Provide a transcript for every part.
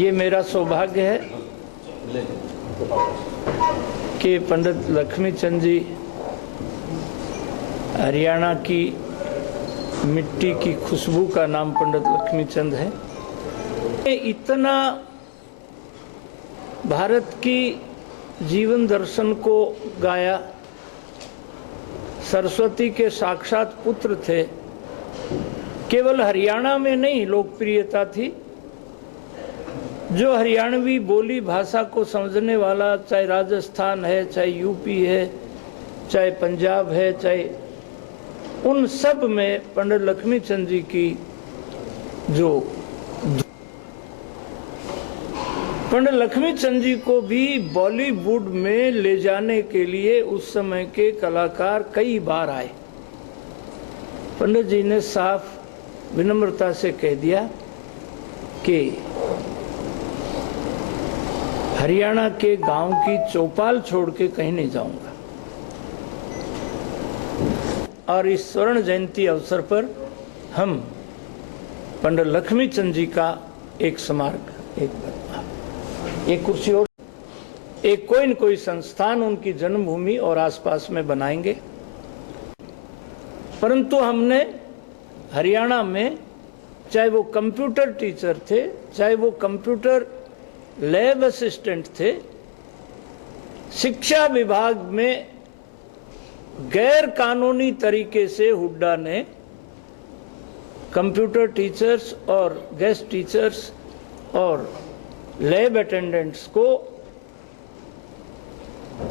ये मेरा सौभाग्य है कि पंडित लक्ष्मीचंद जी हरियाणा की मिट्टी की खुशबू का नाम पंडित लक्ष्मीचंद है। इतना भारत की जीवन दर्शन को गाया, सरस्वती के साक्षात पुत्र थे। केवल हरियाणा में नहीं लोकप्रियता थी, जो हरियाणवी बोली भाषा को समझने वाला, चाहे राजस्थान है, चाहे यूपी है, चाहे पंजाब है, चाहे उन सब में पंडित लक्ष्मीचंद जी की जो पंडित लक्ष्मीचंद जी को भी बॉलीवुड में ले जाने के लिए उस समय के कलाकार कई बार आए। पंडित जी ने साफ विनम्रता से कह दिया कि हरियाणा के गांव की चौपाल छोड़ के कहीं नहीं जाऊंगा। और इस स्वर्ण जयंती अवसर पर हम पंडित लक्ष्मीचंद जी का एक स्मारक, एक कुर्सी और एक कोई न कोई संस्थान उनकी जन्मभूमि और आसपास में बनाएंगे। परंतु हमने हरियाणा में, चाहे वो कंप्यूटर टीचर थे, चाहे वो कंप्यूटर लैब असिस्टेंट थे, शिक्षा विभाग में गैर कानूनी तरीके से हुड्डा ने कंप्यूटर टीचर्स और गेस्ट टीचर्स और लैब अटेंडेंट्स को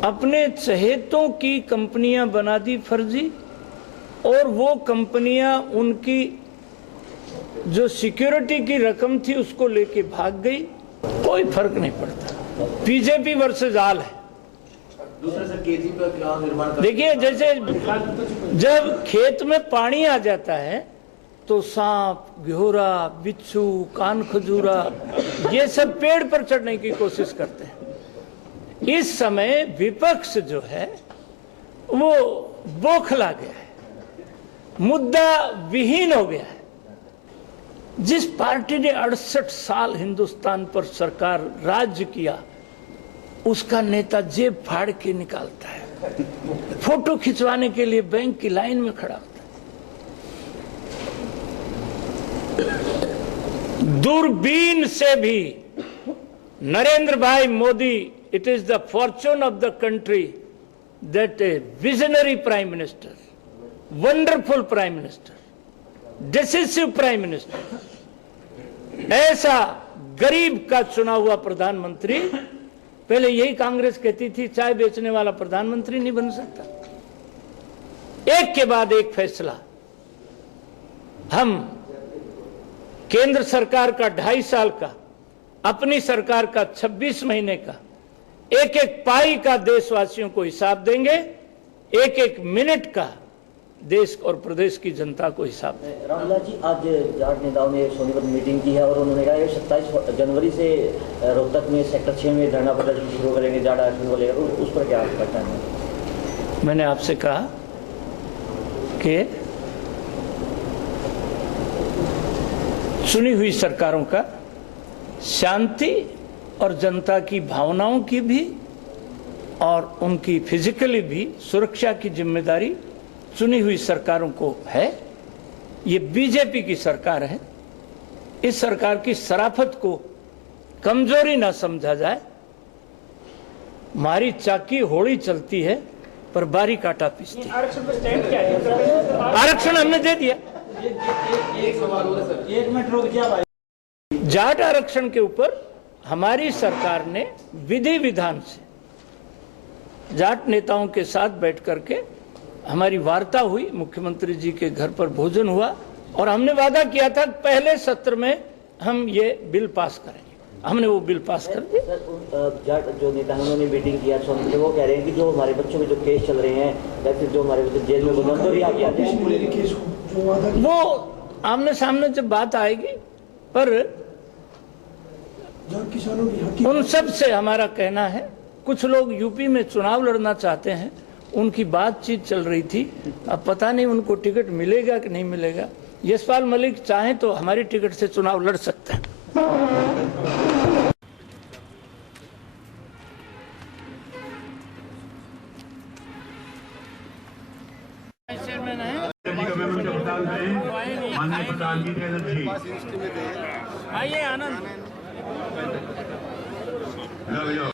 अपने चहेतों की कंपनियां बना दी फर्जी, और वो कंपनियां उनकी जो सिक्योरिटी की रकम थी उसको लेके भाग गई। कोई फर्क नहीं पड़ता। बीजेपी वर्सेस आल है। दूसरा सर केजी पर क्या निर्माण कर, देखिए, जैसे जब खेत में पानी आ जाता है तो सांप, घियोरा, बिच्छू, कान खजूरा, ये सब पेड़ पर चढ़ने की कोशिश करते हैं। इस समय विपक्ष जो है वो बौखला गया है, मुद्दा विहीन हो गया है। जिस पार्टी ने 68 साल हिंदुस्तान पर सरकार राज्य किया, उसका नेता जेब फाड़ के निकालता है, फोटो खिंचवाने के लिए बैंक की लाइन में खड़ा होता है। दूरबीन से भी नरेंद्र भाई Modi, it is the Fortune of the country that A visionary prime minister, wonderful prime minister, decisive prime minister, ऐसा गरीब का चुना हुआ प्रधानमंत्री। पहले यही कांग्रेस कहती थी चाय बेचने वाला प्रधानमंत्री नहीं बन सकता। एक के बाद एक फैसला, हम केंद्र सरकार का 2.5 साल का, अपनी सरकार का 26 महीने का, एक एक पाई का देशवासियों को हिसाब देंगे, एक एक मिनट का देश और प्रदेश की जनता को हिसाब दें। रामलाल जी, आज जाट नेताओं ने सोनीपत में मीटिंग की है और उन्होंने कहा 27 जनवरी से रोहतक में सेक्टर 6 में धरना प्रदर्शन शुरू करेंगे, जाट आरक्षण को लेकर, उस पर क्या कहना है? मैंने आपसे कहा कि चुनी हुई सरकारों का शांति और जनता की भावनाओं की भी और उनकी फिजिकली भी सुरक्षा की जिम्मेदारी चुनी हुई सरकारों को है। ये बीजेपी की सरकार है। इस सरकार की शराफत को कमजोरी ना समझा जाए। हमारी चाकी होड़ी चलती है पर बारी काटा पीसती है। आरक्षण हमने दे दिया। एक मिनट रुक जा भाई। जाट आरक्षण के ऊपर हमारी सरकार ने विधि विधान से जाट नेताओं के साथ बैठ करके हमारी वार्ता हुई, मुख्यमंत्री जी के घर पर भोजन हुआ और हमने वादा किया था पहले सत्र में हम ये बिल पास करेंगे। हमने वो बिल पास कर दिया। सर, जाट जो नेता हैं उन्होंने मीटिंग किया, वो कह रहे हैं कि जो हमारे बच्चों के जो केस चल रहे हैं या फिर जो हमारे बच्चे जेल में वो आमने सामने जब बात आएगी, पर उन सब से हमारा कहना है, कुछ लोग यूपी में चुनाव लड़ना चाहते हैं, उनकी बातचीत चल रही थी। अब पता नहीं उनको टिकट मिलेगा कि नहीं मिलेगा। यशपाल मलिक चाहें तो हमारी टिकट से चुनाव लड़ सकते हैं। चेयरमैन है। माननीय प्रधान जी के जी आइए आनंद। लो, लो।